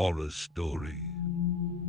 horror story.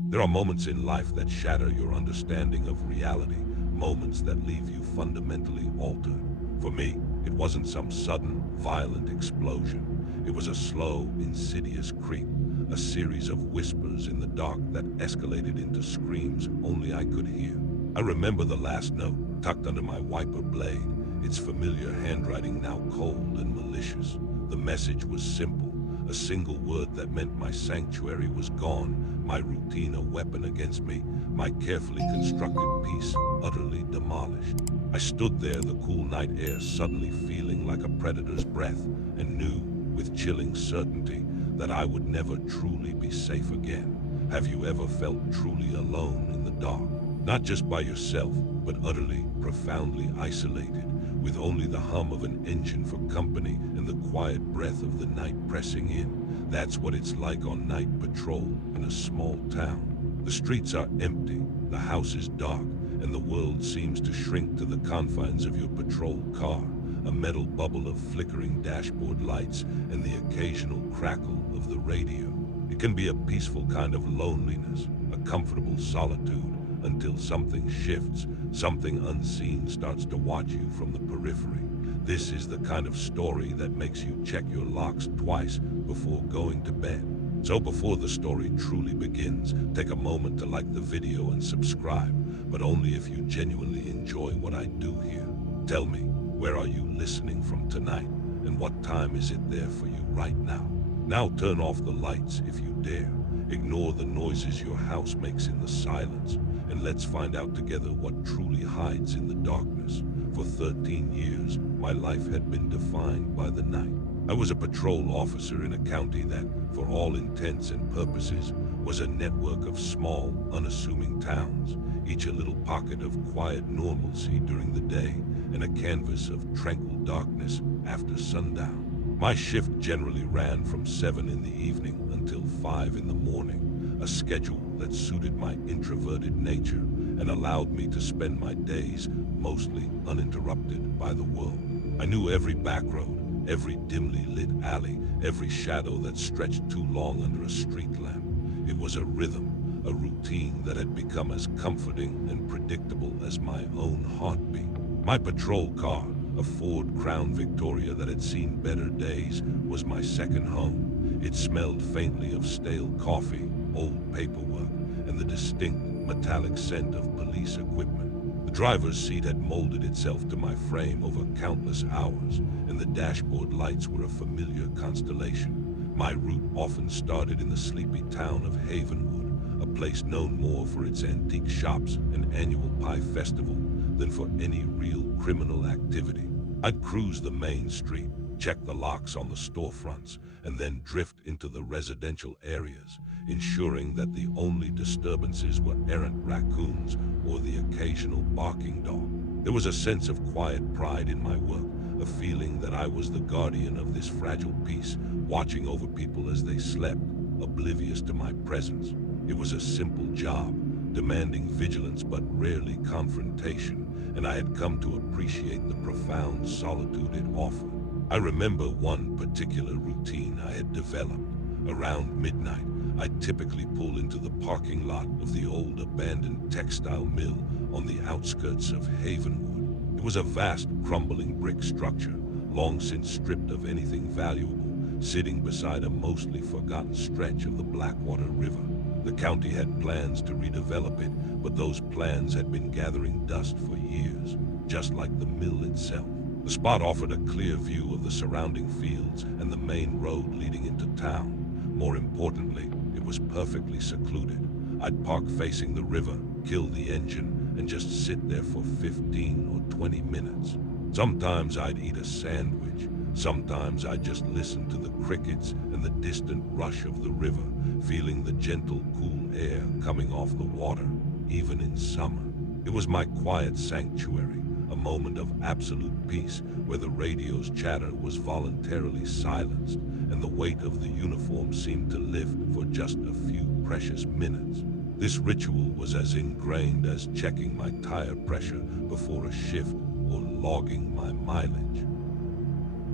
There are moments in life that shatter your understanding of reality, moments that leave you fundamentally altered. For me, it wasn't some sudden, violent explosion. It was a slow, insidious creep, a series of whispers in the dark that escalated into screams only I could hear. I remember the last note, tucked under my wiper blade, its familiar handwriting now cold and malicious. The message was simple, a single word that meant my sanctuary was gone, my routine a weapon against me, my carefully constructed peace utterly demolished. I stood there, the cool night air suddenly feeling like a predator's breath, and knew, with chilling certainty, that I would never truly be safe again. Have you ever felt truly alone in the dark? Not just by yourself, but utterly, profoundly isolated, with only the hum of an engine for company and the quiet breath of the night pressing in. That's what it's like on night patrol in a small town. The streets are empty, the house is dark, and the world seems to shrink to the confines of your patrol car, a metal bubble of flickering dashboard lights and the occasional crackle of the radio. It can be a peaceful kind of loneliness, a comfortable solitude, until something shifts, something unseen starts to watch you from the periphery. This is the kind of story that makes you check your locks twice before going to bed. So before the story truly begins, take a moment to like the video and subscribe, but only if you genuinely enjoy what I do here. Tell me, where are you listening from tonight, and what time is it there for you right now? Now turn off the lights if you dare. Ignore the noises your house makes in the silence, and let's find out together what truly hides in the darkness. For 13 years, my life had been defined by the night. I was a patrol officer in a county that, for all intents and purposes, was a network of small, unassuming towns, each a little pocket of quiet normalcy during the day, and a canvas of tranquil darkness after sundown. My shift generally ran from 7 in the evening until 5 in the morning, a schedule that suited my introverted nature and allowed me to spend my days mostly uninterrupted by the world. I knew every back road, every dimly lit alley, every shadow that stretched too long under a street lamp. It was a rhythm, a routine that had become as comforting and predictable as my own heartbeat. My patrol car, a Ford Crown Victoria that had seen better days, was my second home. It smelled faintly of stale coffee, old paperwork, and the distinct metallic scent of police equipment. The driver's seat had molded itself to my frame over countless hours, and the dashboard lights were a familiar constellation. My route often started in the sleepy town of Havenwood, a place known more for its antique shops and annual pie festival than for any real criminal activity. I'd cruise the main street, check the locks on the storefronts, and then drift into the residential areas, ensuring that the only disturbances were errant raccoons or the occasional barking dog. There was a sense of quiet pride in my work, a feeling that I was the guardian of this fragile peace, watching over people as they slept, oblivious to my presence. It was a simple job, demanding vigilance but rarely confrontation, and I had come to appreciate the profound solitude it offered. I remember one particular routine I had developed. Around midnight, I'd typically pull into the parking lot of the old abandoned textile mill on the outskirts of Havenwood. It was a vast, crumbling brick structure, long since stripped of anything valuable, sitting beside a mostly forgotten stretch of the Blackwater River. The county had plans to redevelop it, but those plans had been gathering dust for years, just like the mill itself. The spot offered a clear view of the surrounding fields and the main road leading into town. More importantly, it was perfectly secluded. I'd park facing the river, kill the engine, and just sit there for 15 or 20 minutes. Sometimes I'd eat a sandwich. Sometimes I'd just listen to the crickets and the distant rush of the river, feeling the gentle, cool air coming off the water, even in summer. It was my quiet sanctuary, a moment of absolute peace where the radio's chatter was voluntarily silenced and the weight of the uniform seemed to lift for just a few precious minutes. This ritual was as ingrained as checking my tire pressure before a shift or logging my mileage.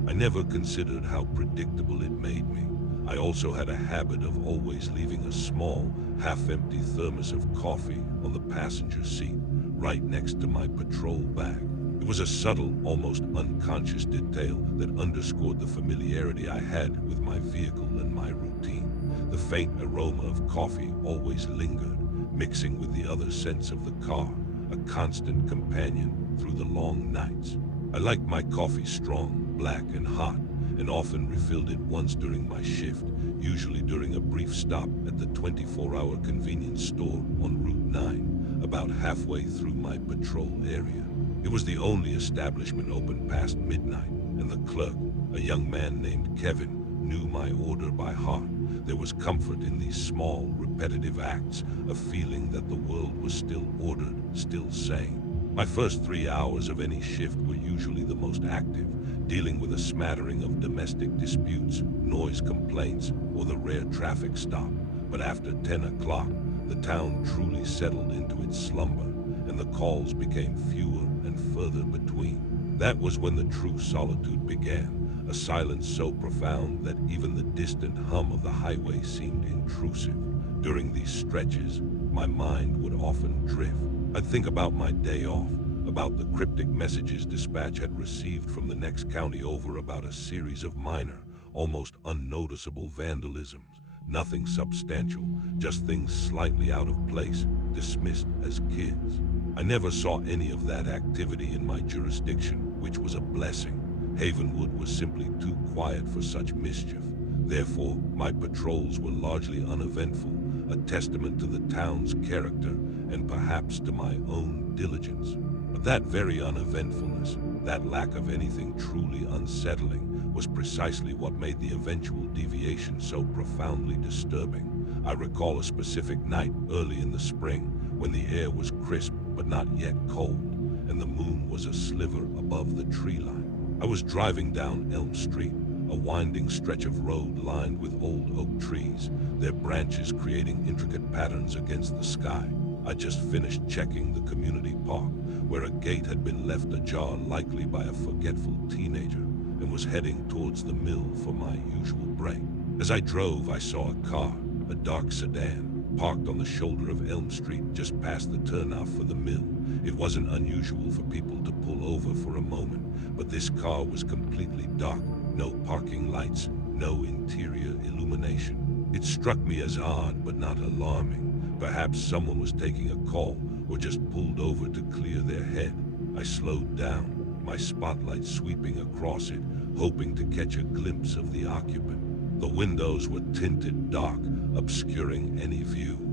I never considered how predictable it made me. I also had a habit of always leaving a small, half-empty thermos of coffee on the passenger seat, right next to my patrol bag. It was a subtle, almost unconscious detail that underscored the familiarity I had with my vehicle and my routine. The faint aroma of coffee always lingered, mixing with the other scents of the car, a constant companion through the long nights. I liked my coffee strong, black and hot, and often refilled it once during my shift, usually during a brief stop at the 24-hour convenience store on Route 9, about halfway through my patrol area. It was the only establishment open past midnight, and the clerk, a young man named Kevin, knew my order by heart. There was comfort in these small, repetitive acts, a feeling that the world was still ordered, still sane. My first 3 hours of any shift were usually the most active, dealing with a smattering of domestic disputes, noise complaints, or the rare traffic stop. But after 10 o'clock, the town truly settled into its slumber, and the calls became fewer and further between. That was when the true solitude began, a silence so profound that even the distant hum of the highway seemed intrusive. During these stretches, my mind would often drift. I'd think about my day off, about the cryptic messages dispatch had received from the next county over about a series of minor, almost unnoticeable vandalisms. Nothing substantial, just things slightly out of place, dismissed as kids. I never saw any of that activity in my jurisdiction, which was a blessing. Havenwood was simply too quiet for such mischief. Therefore, my patrols were largely uneventful, a testament to the town's character and perhaps to my own diligence. But that very uneventfulness, that lack of anything truly unsettling, was precisely what made the eventual deviation so profoundly disturbing. I recall a specific night early in the spring, when the air was crisp but not yet cold, and the moon was a sliver above the tree line. I was driving down Elm Street, a winding stretch of road lined with old oak trees, their branches creating intricate patterns against the sky. I just finished checking the community park, where a gate had been left ajar, likely by a forgetful teenager, and was heading towards the mill for my usual break. As I drove, I saw a car, a dark sedan, parked on the shoulder of Elm Street just past the turnoff for the mill. It wasn't unusual for people to pull over for a moment, but this car was completely dark, no parking lights, no interior illumination. It struck me as odd but not alarming. Perhaps someone was taking a call or just pulled over to clear their head. I slowed down, my spotlight sweeping across it, hoping to catch a glimpse of the occupant. The windows were tinted dark, obscuring any view.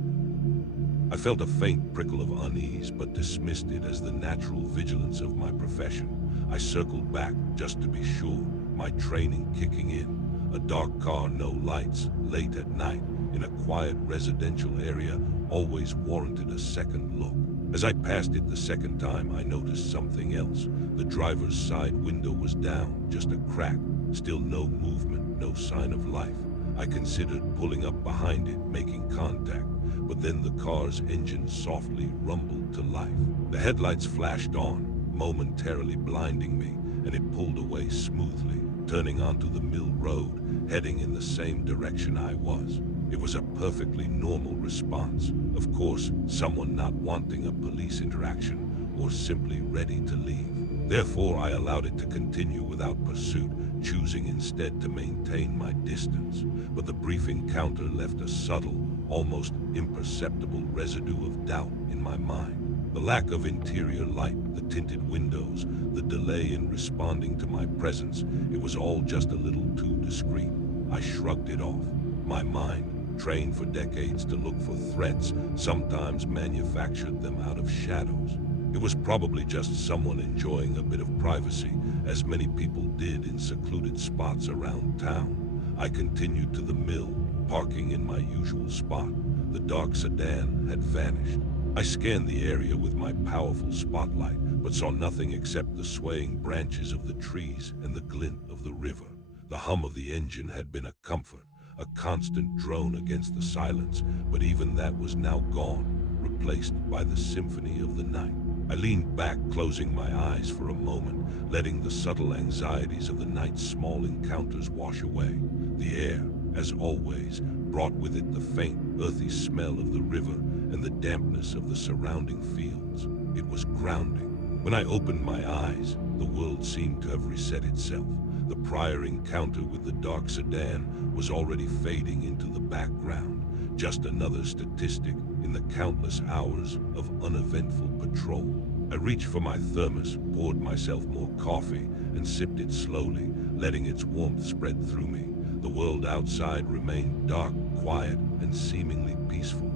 I felt a faint prickle of unease, but dismissed it as the natural vigilance of my profession. I circled back just to be sure, my training kicking in. A dark car, no lights, late at night, in a quiet residential area, always warranted a second look. As I passed it the second time, I noticed something else. The driver's side window was down, just a crack, still no movement, no sign of life. I considered pulling up behind it, making contact, but then the car's engine softly rumbled to life. The headlights flashed on, momentarily blinding me, and it pulled away smoothly, turning onto the mill road, heading in the same direction I was. It was a perfectly normal response. Of course, someone not wanting a police interaction or simply ready to leave. Therefore, I allowed it to continue without pursuit, choosing instead to maintain my distance. But the brief encounter left a subtle, almost imperceptible residue of doubt in my mind. The lack of interior light, the tinted windows, the delay in responding to my presence, it was all just a little too discreet. I shrugged it off. My mind, trained for decades to look for threats, sometimes manufactured them out of shadows. It was probably just someone enjoying a bit of privacy, as many people did in secluded spots around town. I continued to the mill, parking in my usual spot. The dark sedan had vanished. I scanned the area with my powerful spotlight, but saw nothing except the swaying branches of the trees and the glint of the river. The hum of the engine had been a comfort, a constant drone against the silence, but even that was now gone, replaced by the symphony of the night. I leaned back, closing my eyes for a moment, letting the subtle anxieties of the night's small encounters wash away. The air, as always, brought with it the faint, earthy smell of the river and the dampness of the surrounding fields. It was grounding. When I opened my eyes, the world seemed to have reset itself. The prior encounter with the dark sedan was already fading into the background, just another statistic in the countless hours of uneventful patrol. I reached for my thermos, poured myself more coffee, and sipped it slowly, letting its warmth spread through me. The world outside remained dark, quiet, and seemingly peaceful.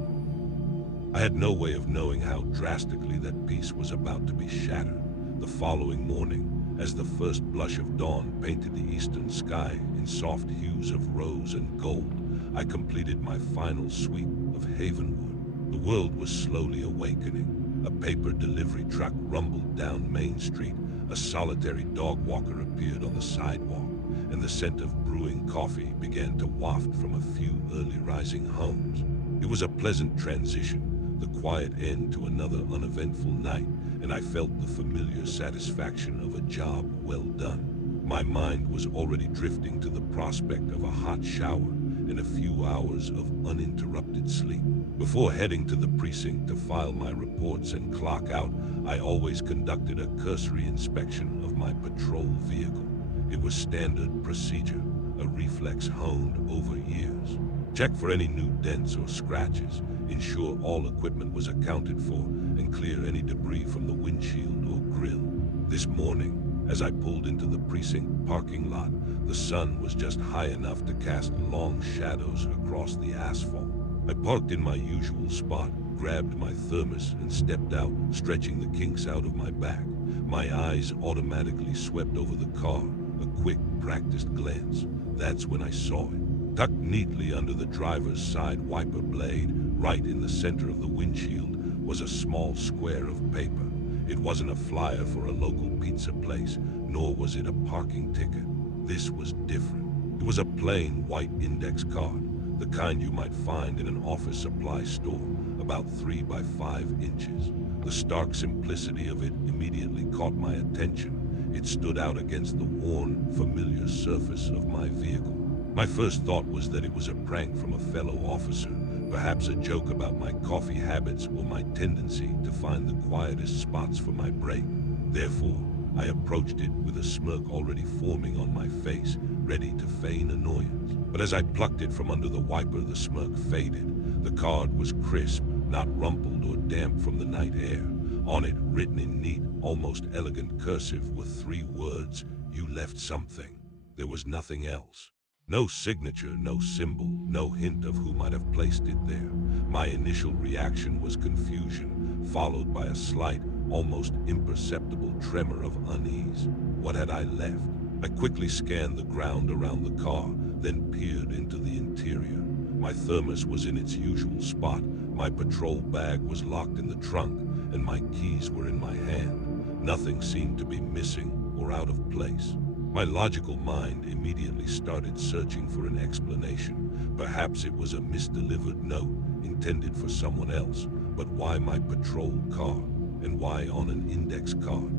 I had no way of knowing how drastically that peace was about to be shattered. The following morning, as the first blush of dawn painted the eastern sky in soft hues of rose and gold, I completed my final sweep of Havenwood. The world was slowly awakening. A paper delivery truck rumbled down Main Street, a solitary dog walker appeared on the sidewalk, and the scent of brewing coffee began to waft from a few early rising homes. It was a pleasant transition, the quiet end to another uneventful night, and I felt the familiar satisfaction of a job well done. My mind was already drifting to the prospect of a hot shower and a few hours of uninterrupted sleep. Before heading to the precinct to file my reports and clock out, I always conducted a cursory inspection of my patrol vehicle. It was standard procedure, a reflex honed over years. Check for any new dents or scratches, ensure all equipment was accounted for, and clear any debris from the windshield or grille. This morning, as I pulled into the precinct parking lot, the sun was just high enough to cast long shadows across the asphalt. I parked in my usual spot, grabbed my thermos, and stepped out, stretching the kinks out of my back. My eyes automatically swept over the car, a quick, practiced glance. That's when I saw it. Tucked neatly under the driver's side wiper blade, right in the center of the windshield, was a small square of paper. It wasn't a flyer for a local pizza place, nor was it a parking ticket. This was different. It was a plain white index card, the kind you might find in an office supply store, about 3 by 5 inches. The stark simplicity of it immediately caught my attention. It stood out against the worn, familiar surface of my vehicle. My first thought was that it was a prank from a fellow officer, perhaps a joke about my coffee habits or my tendency to find the quietest spots for my break. Therefore, I approached it with a smirk already forming on my face, ready to feign annoyance. But as I plucked it from under the wiper, the smirk faded. The card was crisp, not rumpled or damp from the night air. On it, written in neat, almost elegant cursive, were 3 words: "You left something." There was nothing else. No signature, no symbol, no hint of who might have placed it there. My initial reaction was confusion, followed by a slight, almost imperceptible tremor of unease. What had I left? I quickly scanned the ground around the car, then peered into the interior. My thermos was in its usual spot, my patrol bag was locked in the trunk, and my keys were in my hand. Nothing seemed to be missing or out of place. My logical mind immediately started searching for an explanation. Perhaps it was a misdelivered note intended for someone else, but why my patrol car? And why on an index card?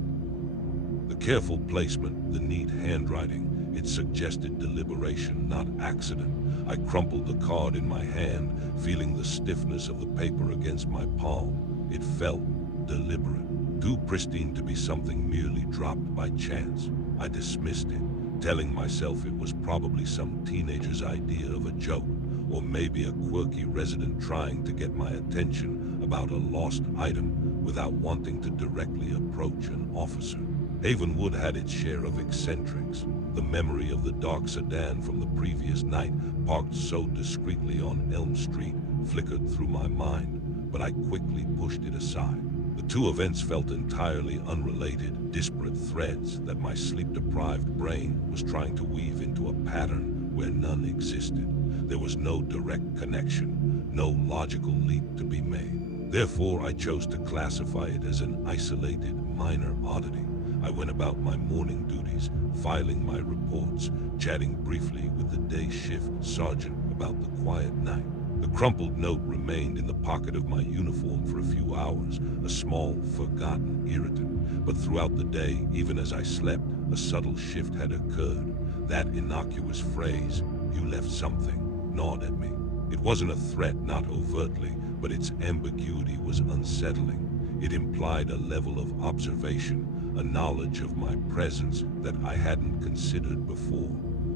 The careful placement, the neat handwriting, it suggested deliberation, not accident. I crumpled the card in my hand, feeling the stiffness of the paper against my palm. It felt deliberate, too pristine to be something merely dropped by chance. I dismissed it, telling myself it was probably some teenager's idea of a joke, or maybe a quirky resident trying to get my attention about a lost item without wanting to directly approach an officer. Havenwood had its share of eccentrics. The memory of the dark sedan from the previous night, parked so discreetly on Elm Street, flickered through my mind, but I quickly pushed it aside. The 2 events felt entirely unrelated, disparate threads that my sleep-deprived brain was trying to weave into a pattern where none existed. There was no direct connection, no logical leap to be made. Therefore, I chose to classify it as an isolated, minor oddity. I went about my morning duties, filing my reports, chatting briefly with the day shift sergeant about the quiet night. The crumpled note remained in the pocket of my uniform for a few hours, a small, forgotten irritant. But throughout the day, even as I slept, a subtle shift had occurred. That innocuous phrase, "You left something," gnawed at me. It wasn't a threat, not overtly, but its ambiguity was unsettling. It implied a level of observation, a knowledge of my presence that I hadn't considered before.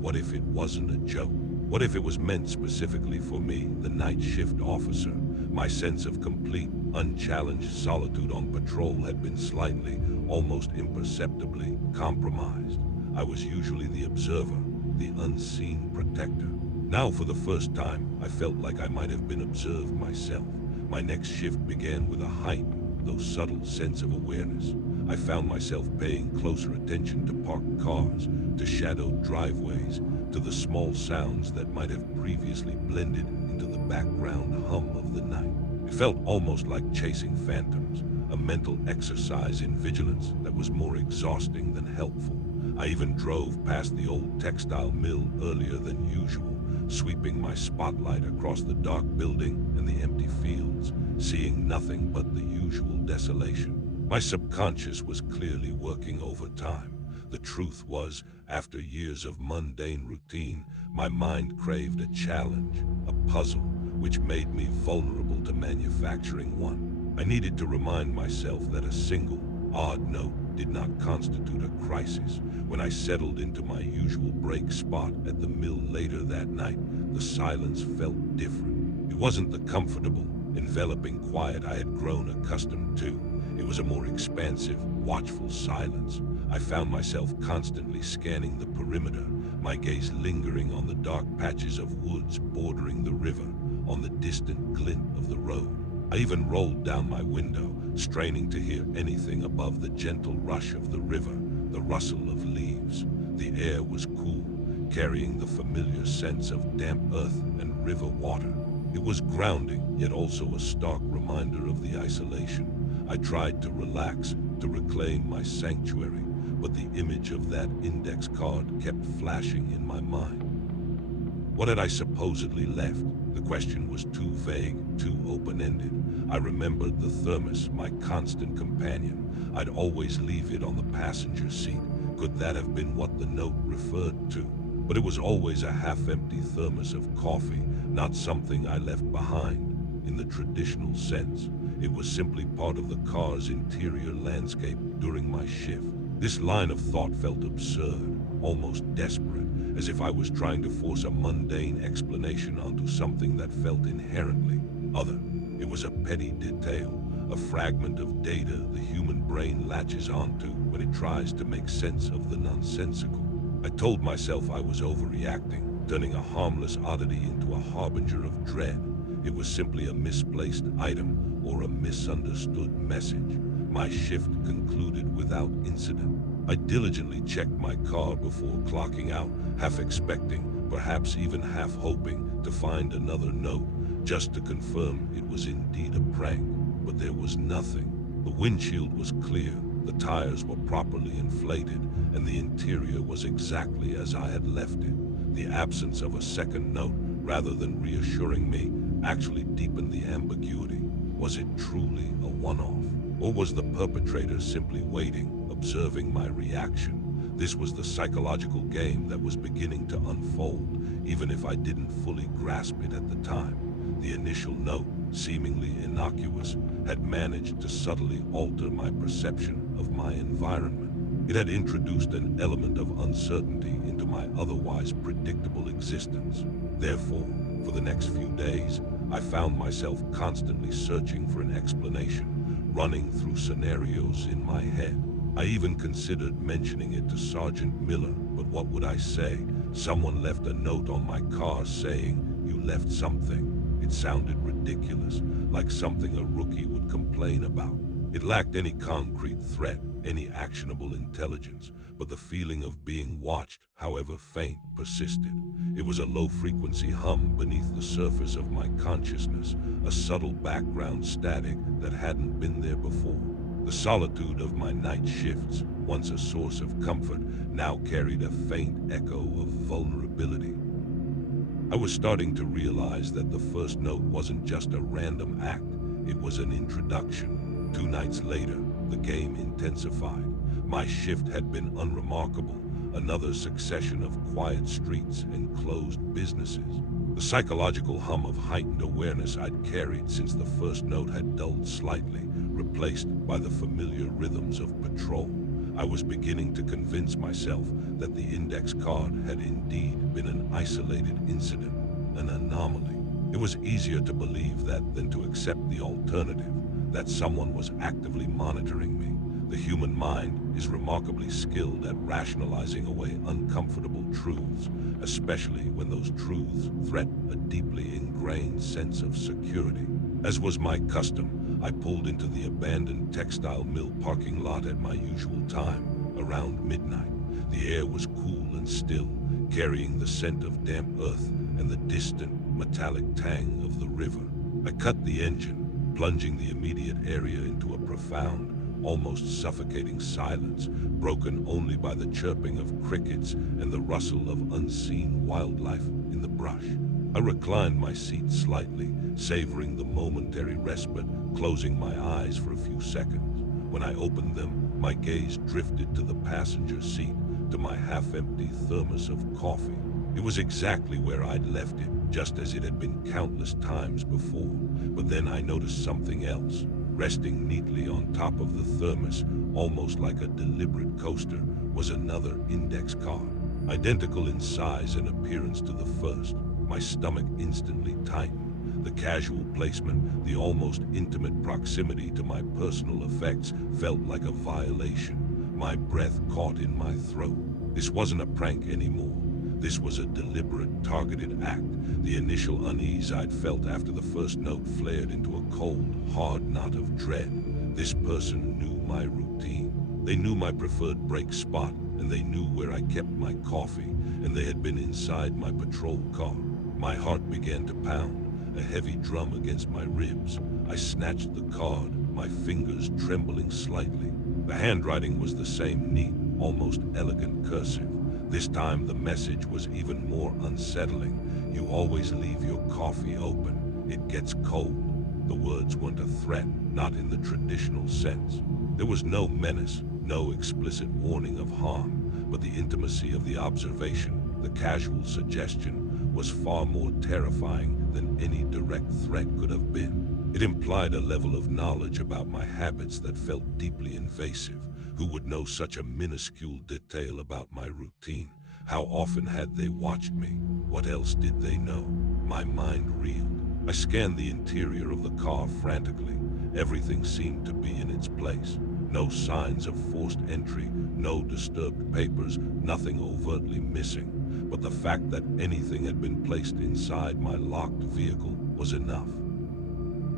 What if it wasn't a joke? What if it was meant specifically for me, the night shift officer? My sense of complete, unchallenged solitude on patrol had been slightly, almost imperceptibly, compromised. I was usually the observer, the unseen protector. Now, for the first time, I felt like I might have been observed myself. My next shift began with a heightened, though subtle sense of awareness. I found myself paying closer attention to parked cars, to shadowed driveways, to the small sounds that might have previously blended into the background hum of the night. It felt almost like chasing phantoms, a mental exercise in vigilance that was more exhausting than helpful. I even drove past the old textile mill earlier than usual, sweeping my spotlight across the dark building and the empty fields, seeing nothing but the usual desolation. My subconscious was clearly working overtime. The truth was, after years of mundane routine, my mind craved a challenge, a puzzle, which made me vulnerable to manufacturing one. I needed to remind myself that a single, odd note did not constitute a crisis. When I settled into my usual break spot at the mill later that night, the silence felt different. It wasn't the comfortable, enveloping quiet I had grown accustomed to. It was a more expansive, watchful silence. I found myself constantly scanning the perimeter, my gaze lingering on the dark patches of woods bordering the river, on the distant glint of the road. I even rolled down my window, straining to hear anything above the gentle rush of the river, the rustle of leaves. The air was cool, carrying the familiar sense of damp earth and river water. It was grounding, yet also a stark reminder of the isolation. I tried to relax, to reclaim my sanctuary, but the image of that index card kept flashing in my mind. What had I supposedly left? The question was too vague, too open-ended. I remembered the thermos, my constant companion. I'd always leave it on the passenger seat. Could that have been what the note referred to? But it was always a half-empty thermos of coffee, not something I left behind, in the traditional sense. It was simply part of the car's interior landscape during my shift. This line of thought felt absurd, almost desperate, as if I was trying to force a mundane explanation onto something that felt inherently other. It was a petty detail, a fragment of data the human brain latches onto when it tries to make sense of the nonsensical. I told myself I was overreacting, turning a harmless oddity into a harbinger of dread. It was simply a misplaced item or a misunderstood message. My shift concluded without incident. I diligently checked my car before clocking out, half expecting, perhaps even half hoping, to find another note, just to confirm it was indeed a prank. But there was nothing. The windshield was clear, the tires were properly inflated, and the interior was exactly as I had left it. The absence of a second note, rather than reassuring me, actually deepened the ambiguity. Was it truly a one-off? Or was the perpetrator simply waiting, observing my reaction? This was the psychological game that was beginning to unfold, even if I didn't fully grasp it at the time. The initial note, seemingly innocuous, had managed to subtly alter my perception of my environment. It had introduced an element of uncertainty into my otherwise predictable existence. Therefore, for the next few days, I found myself constantly searching for an explanation, running through scenarios in my head. I even considered mentioning it to Sergeant Miller, but what would I say? Someone left a note on my car saying, "You left something." It sounded ridiculous, like something a rookie would complain about. It lacked any concrete threat, any actionable intelligence, but the feeling of being watched, however faint, persisted. It was a low-frequency hum beneath the surface of my consciousness, a subtle background static that hadn't been there before. The solitude of my night shifts, once a source of comfort, now carried a faint echo of vulnerability. I was starting to realize that the first note wasn't just a random act, it was an introduction. 2 nights later, the game intensified. My shift had been unremarkable, another succession of quiet streets and closed businesses. The psychological hum of heightened awareness I'd carried since the first note had dulled slightly, replaced by the familiar rhythms of patrol. I was beginning to convince myself that the index card had indeed been an isolated incident, an anomaly. It was easier to believe that than to accept the alternative, that someone was actively monitoring me. The human mind is remarkably skilled at rationalizing away uncomfortable truths, especially when those truths threaten a deeply ingrained sense of security. As was my custom, I pulled into the abandoned textile mill parking lot at my usual time, around midnight. The air was cool and still, carrying the scent of damp earth and the distant, metallic tang of the river. I cut the engine, plunging the immediate area into a profound, almost suffocating silence, broken only by the chirping of crickets and the rustle of unseen wildlife in the brush. I reclined my seat slightly, savoring the momentary respite, closing my eyes for a few seconds. When I opened them, my gaze drifted to the passenger seat, to my half-empty thermos of coffee. It was exactly where I'd left it, just as it had been countless times before. But then I noticed something else. Resting neatly on top of the thermos, almost like a deliberate coaster, was another index card. Identical in size and appearance to the first. My stomach instantly tightened. The casual placement, the almost intimate proximity to my personal effects felt like a violation. My breath caught in my throat. This wasn't a prank anymore. This was a deliberate, targeted act. The initial unease I'd felt after the first note flared into a cold, hard knot of dread. This person knew my routine. They knew my preferred break spot, and they knew where I kept my coffee, and they had been inside my patrol car. My heart began to pound, a heavy drum against my ribs. I snatched the card, my fingers trembling slightly. The handwriting was the same neat, almost elegant cursive. This time the message was even more unsettling. You always leave your coffee open. It gets cold. The words weren't a threat, not in the traditional sense. There was no menace, no explicit warning of harm, but the intimacy of the observation, the casual suggestion, was far more terrifying than any direct threat could have been. It implied a level of knowledge about my habits that felt deeply invasive. Who would know such a minuscule detail about my routine? How often had they watched me? What else did they know? My mind reeled. I scanned the interior of the car frantically. Everything seemed to be in its place. No signs of forced entry, no disturbed papers, nothing overtly missing. But the fact that anything had been placed inside my locked vehicle was enough.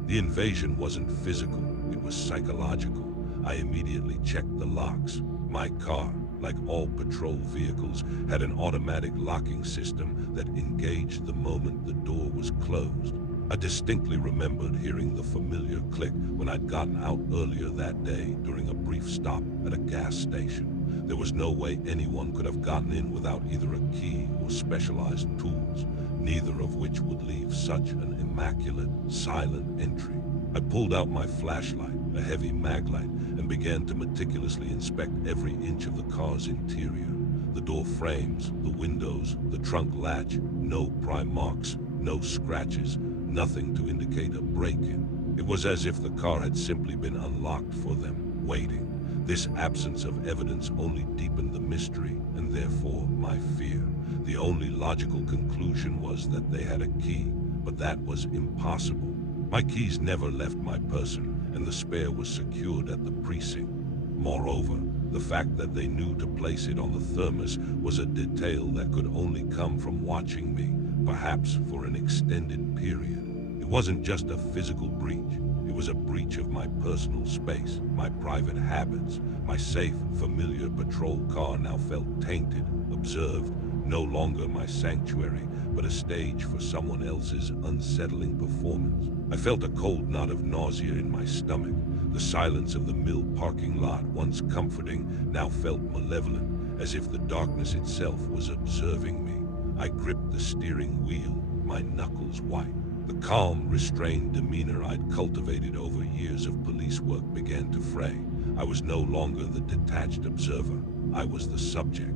The invasion wasn't physical, it was psychological. I immediately checked the locks. My car, like all patrol vehicles, had an automatic locking system that engaged the moment the door was closed. I distinctly remembered hearing the familiar click when I'd gotten out earlier that day during a brief stop at a gas station. There was no way anyone could have gotten in without either a key or specialized tools, neither of which would leave such an immaculate, silent entry. I pulled out my flashlight, a heavy maglite, and began to meticulously inspect every inch of the car's interior. The door frames, the windows, the trunk latch, no pry marks, no scratches, nothing to indicate a break-in. It was as if the car had simply been unlocked for them, waiting. This absence of evidence only deepened the mystery, and therefore my fear. The only logical conclusion was that they had a key, but that was impossible. My keys never left my person, and the spare was secured at the precinct. Moreover, the fact that they knew to place it on the thermos was a detail that could only come from watching me, perhaps for an extended period. It wasn't just a physical breach. It was a breach of my personal space, my private habits. My safe, familiar patrol car now felt tainted, observed, no longer my sanctuary, but a stage for someone else's unsettling performance. I felt a cold knot of nausea in my stomach. The silence of the mill parking lot, once comforting, now felt malevolent, as if the darkness itself was observing me. I gripped the steering wheel, my knuckles white. The calm, restrained demeanor I'd cultivated over years of police work began to fray. I was no longer the detached observer. I was the subject.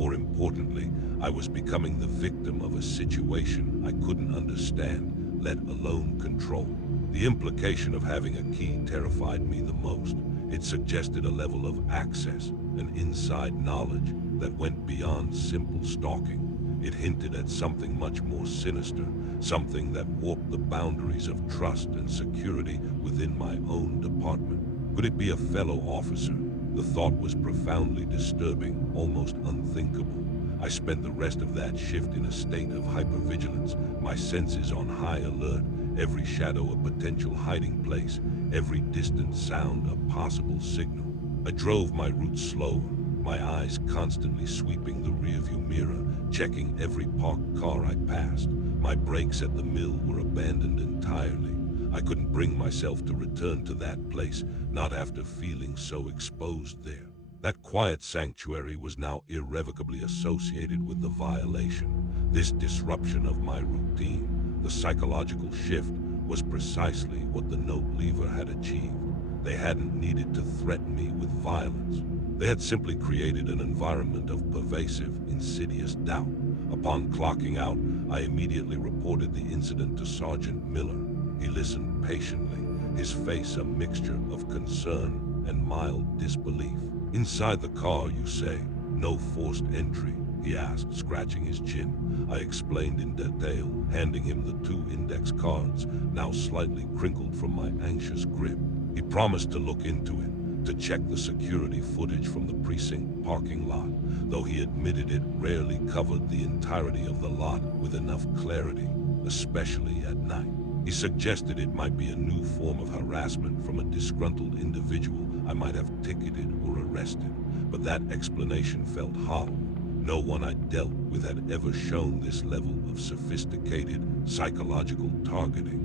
More importantly, I was becoming the victim of a situation I couldn't understand, let alone control. The implication of having a key terrified me the most. It suggested a level of access, an inside knowledge that went beyond simple stalking. It hinted at something much more sinister, something that warped the boundaries of trust and security within my own department. Could it be a fellow officer? The thought was profoundly disturbing, almost unthinkable. I spent the rest of that shift in a state of hypervigilance, my senses on high alert, every shadow a potential hiding place, every distant sound a possible signal. I drove my route slower, my eyes constantly sweeping the rearview mirror, checking every parked car I passed. My brakes at the mill were abandoned entirely. I couldn't bring myself to return to that place, not after feeling so exposed there. That quiet sanctuary was now irrevocably associated with the violation. This disruption of my routine, the psychological shift, was precisely what the note leaver had achieved. They hadn't needed to threaten me with violence. They had simply created an environment of pervasive, insidious doubt. Upon clocking out, I immediately reported the incident to Sergeant Miller. He listened patiently, his face a mixture of concern and mild disbelief. "Inside the car, you say? No forced entry?" he asked, scratching his chin. I explained in detail, handing him the 2 index cards, now slightly crinkled from my anxious grip. He promised to look into it, to check the security footage from the precinct parking lot, though he admitted it rarely covered the entirety of the lot with enough clarity, especially at night. He suggested it might be a new form of harassment from a disgruntled individual I might have ticketed or arrested, but that explanation felt hollow. No one I dealt with had ever shown this level of sophisticated psychological targeting.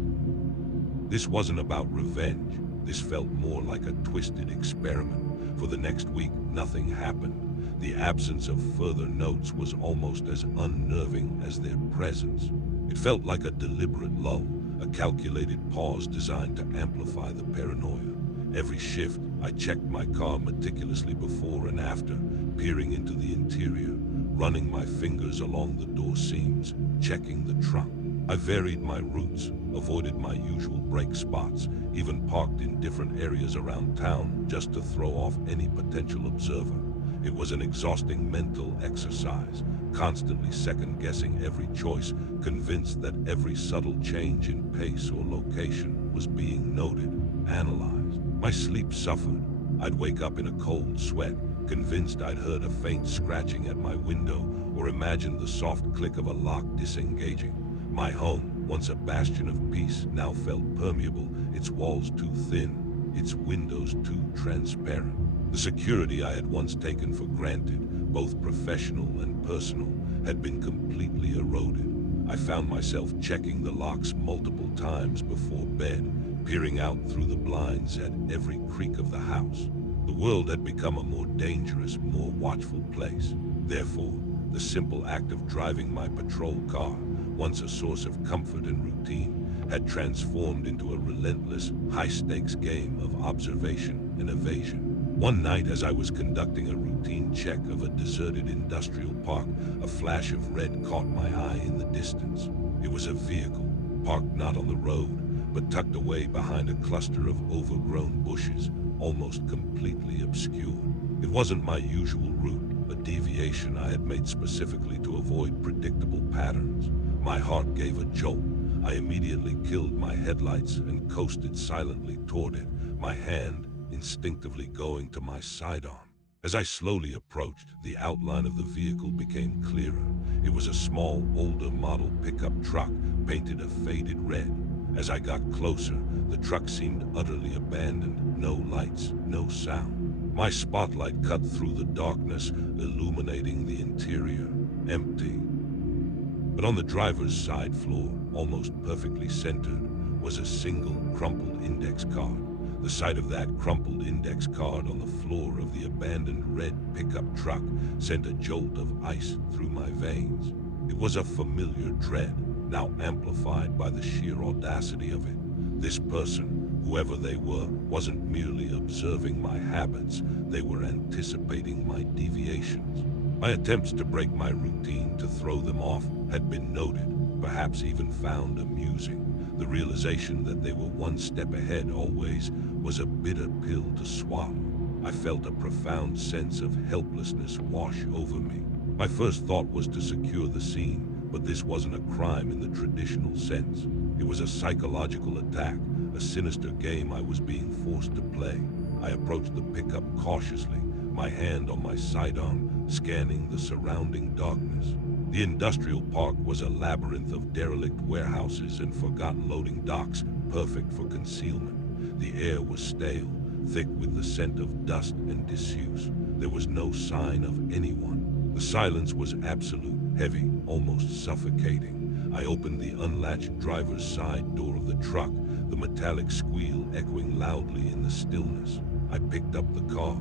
This wasn't about revenge. This felt more like a twisted experiment. For the next week, nothing happened. The absence of further notes was almost as unnerving as their presence. It felt like a deliberate lull, a calculated pause designed to amplify the paranoia. Every shift, I checked my car meticulously before and after, peering into the interior, running my fingers along the door seams, checking the trunk. I varied my routes, avoided my usual brake spots, even parked in different areas around town just to throw off any potential observer. It was an exhausting mental exercise, constantly second-guessing every choice, convinced that every subtle change in pace or location was being noted, analyzed. My sleep suffered. I'd wake up in a cold sweat, convinced I'd heard a faint scratching at my window or imagined the soft click of a lock disengaging. My home, once a bastion of peace, now felt permeable, its walls too thin, its windows too transparent. The security I had once taken for granted, both professional and personal, had been completely eroded. I found myself checking the locks multiple times before bed, peering out through the blinds at every creak of the house. The world had become a more dangerous, more watchful place. Therefore, the simple act of driving my patrol car, once a source of comfort and routine, had transformed into a relentless, high-stakes game of observation and evasion. One night, as I was conducting a routine check of a deserted industrial park, a flash of red caught my eye in the distance. It was a vehicle, parked not on the road, but tucked away behind a cluster of overgrown bushes, almost completely obscured. It wasn't my usual route, a deviation I had made specifically to avoid predictable patterns. My heart gave a jolt. I immediately killed my headlights and coasted silently toward it, my hand instinctively going to my sidearm. As I slowly approached, the outline of the vehicle became clearer. It was a small, older model pickup truck, painted a faded red. As I got closer, the truck seemed utterly abandoned, no lights, no sound. My spotlight cut through the darkness, illuminating the interior, empty. But on the driver's side floor, almost perfectly centered, was a single crumpled index card. The sight of that crumpled index card on the floor of the abandoned red pickup truck sent a jolt of ice through my veins. It was a familiar dread, now amplified by the sheer audacity of it. This person, whoever they were, wasn't merely observing my habits, they were anticipating my deviations. My attempts to break my routine, to throw them off, had been noted, perhaps even found amusing. The realization that they were one step ahead always was a bitter pill to swallow. I felt a profound sense of helplessness wash over me. My first thought was to secure the scene, but this wasn't a crime in the traditional sense. It was a psychological attack, a sinister game I was being forced to play. I approached the pickup cautiously, my hand on my sidearm, scanning the surrounding darkness. The industrial park was a labyrinth of derelict warehouses and forgotten loading docks, perfect for concealment. The air was stale, thick with the scent of dust and disuse. There was no sign of anyone. The silence was absolute, heavy, almost suffocating. I opened the unlatched driver's side door of the truck, the metallic squeal echoing loudly in the stillness. I picked up the card.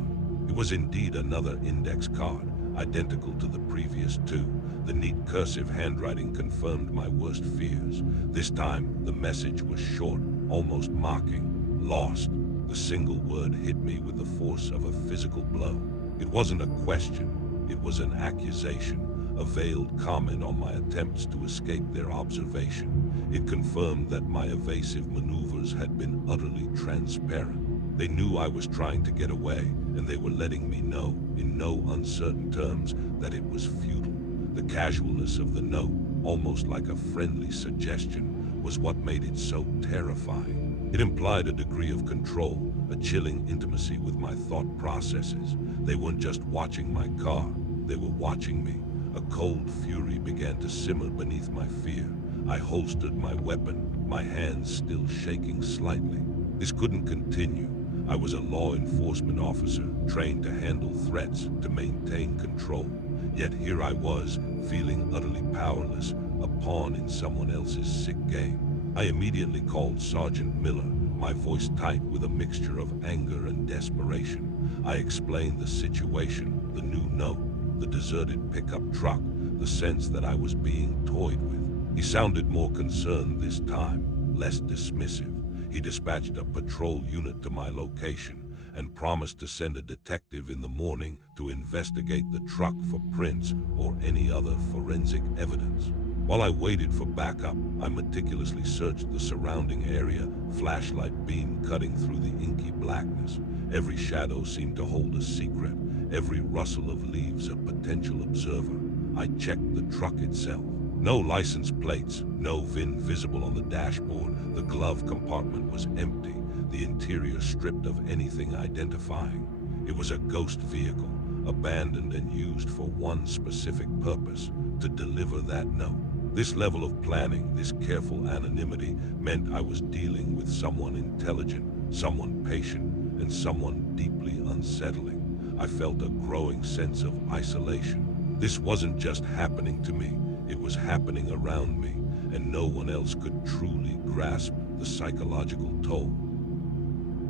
It was indeed another index card, identical to the previous two. The neat cursive handwriting confirmed my worst fears. This time, the message was short, almost mocking. Lost. The single word hit me with the force of a physical blow. It wasn't a question. It was an accusation, a veiled comment on my attempts to escape their observation. It confirmed that my evasive maneuvers had been utterly transparent. They knew I was trying to get away, and they were letting me know, in no uncertain terms, that it was futile. The casualness of the note, almost like a friendly suggestion, was what made it so terrifying. It implied a degree of control, a chilling intimacy with my thought processes. They weren't just watching my car, they were watching me. A cold fury began to simmer beneath my fear. I holstered my weapon, my hands still shaking slightly. This couldn't continue. I was a law enforcement officer, trained to handle threats, to maintain control. Yet here I was, feeling utterly powerless, a pawn in someone else's sick game. I immediately called Sergeant Miller, my voice tight with a mixture of anger and desperation. I explained the situation, the new note, the deserted pickup truck, the sense that I was being toyed with. He sounded more concerned this time, less dismissive. He dispatched a patrol unit to my location and promised to send a detective in the morning to investigate the truck for prints or any other forensic evidence. While I waited for backup, I meticulously searched the surrounding area, flashlight beam cutting through the inky blackness. Every shadow seemed to hold a secret, every rustle of leaves a potential observer. I checked the truck itself. No license plates, no VIN visible on the dashboard. The glove compartment was empty, the interior stripped of anything identifying. It was a ghost vehicle, abandoned and used for one specific purpose, to deliver that note. This level of planning, this careful anonymity, meant I was dealing with someone intelligent, someone patient, and someone deeply unsettling. I felt a growing sense of isolation. This wasn't just happening to me, it was happening around me, and no one else could truly grasp the psychological toll.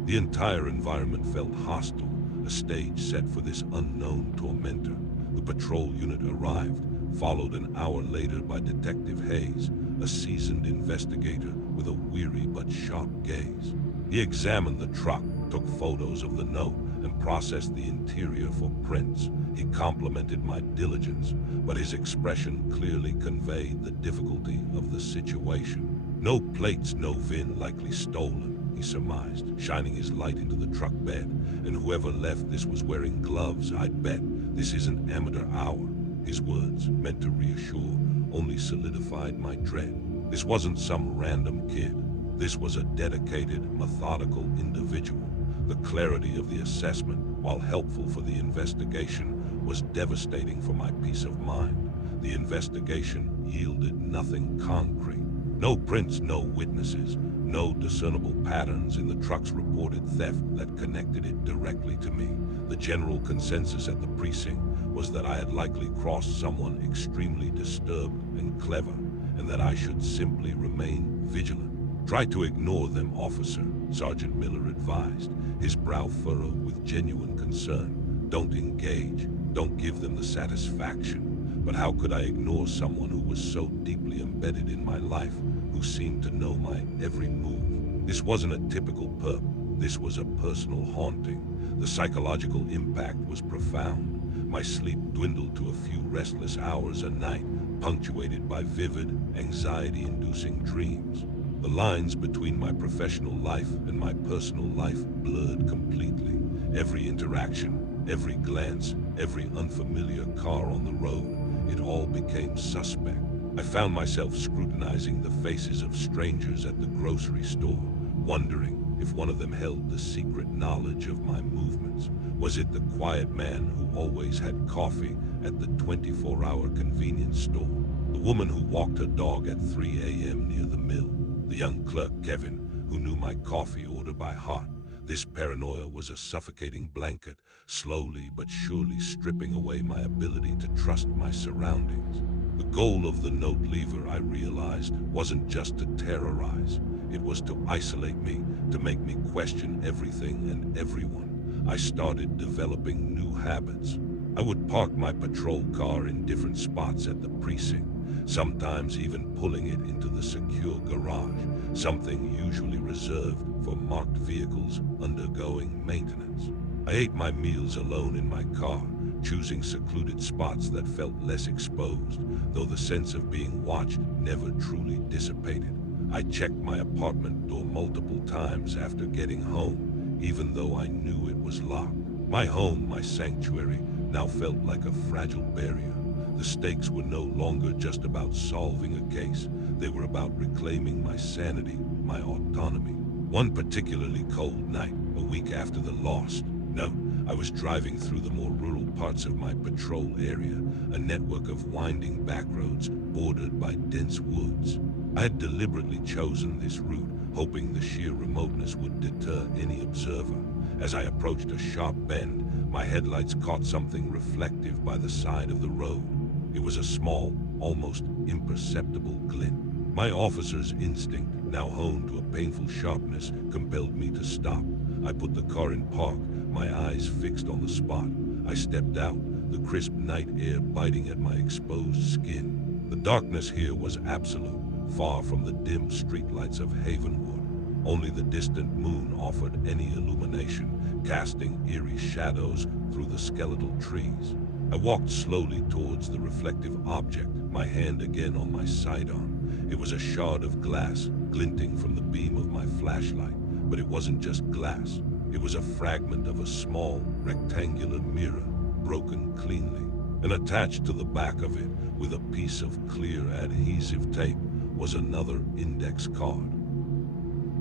The entire environment felt hostile, a stage set for this unknown tormentor. The patrol unit arrived, followed an hour later by Detective Hayes, a seasoned investigator with a weary but sharp gaze. He examined the truck, took photos of the note, and processed the interior for prints. He complimented my diligence, but his expression clearly conveyed the difficulty of the situation. No plates, no VIN, likely stolen, he surmised, shining his light into the truck bed. And whoever left this was wearing gloves, I'd bet. This isn't amateur hour. His words, meant to reassure, only solidified my dread. This wasn't some random kid. This was a dedicated, methodical individual. The clarity of the assessment, while helpful for the investigation, was devastating for my peace of mind. The investigation yielded nothing concrete. No prints, no witnesses, no discernible patterns in the truck's reported theft that connected it directly to me. The general consensus at the precinct was that I had likely crossed someone extremely disturbed and clever, and that I should simply remain vigilant. "Try to ignore them, officer," Sergeant Miller advised, his brow furrowed with genuine concern. "Don't engage. Don't give them the satisfaction." But how could I ignore someone who was so deeply embedded in my life, who seemed to know my every move? This wasn't a typical perp. This was a personal haunting. The psychological impact was profound. My sleep dwindled to a few restless hours a night, punctuated by vivid, anxiety-inducing dreams. The lines between my professional life and my personal life blurred completely. Every interaction, every glance, every unfamiliar car on the road, it all became suspect. I found myself scrutinizing the faces of strangers at the grocery store, wondering if one of them held the secret knowledge of my movements. Was it the quiet man who always had coffee at the 24-hour convenience store? The woman who walked her dog at 3 a.m. near the mill? The young clerk, Kevin, who knew my coffee order by heart? This paranoia was a suffocating blanket, slowly but surely stripping away my ability to trust my surroundings. The goal of the note leaver, I realized, wasn't just to terrorize. It was to isolate me, to make me question everything and everyone. I started developing new habits. I would park my patrol car in different spots at the precinct, sometimes even pulling it into the secure garage, something usually reserved for marked vehicles undergoing maintenance. I ate my meals alone in my car, choosing secluded spots that felt less exposed, though the sense of being watched never truly dissipated. I checked my apartment door multiple times after getting home, even though I knew it was locked. My home, my sanctuary, now felt like a fragile barrier. The stakes were no longer just about solving a case. They were about reclaiming my sanity, my autonomy. One particularly cold night, a week after the lost note, I was driving through the more rural parts of my patrol area, a network of winding back roads bordered by dense woods. I had deliberately chosen this route, hoping the sheer remoteness would deter any observer. As I approached a sharp bend, my headlights caught something reflective by the side of the road. It was a small, almost imperceptible glint. My officer's instinct, now honed to a painful sharpness, compelled me to stop. I put the car in park, my eyes fixed on the spot. I stepped out, the crisp night air biting at my exposed skin. The darkness here was absolute, far from the dim streetlights of Havenwood. Only the distant moon offered any illumination, casting eerie shadows through the skeletal trees. I walked slowly towards the reflective object, my hand again on my sidearm. It was a shard of glass, glinting from the beam of my flashlight. But it wasn't just glass. It was a fragment of a small, rectangular mirror, broken cleanly. And attached to the back of it, with a piece of clear adhesive tape, was another index card.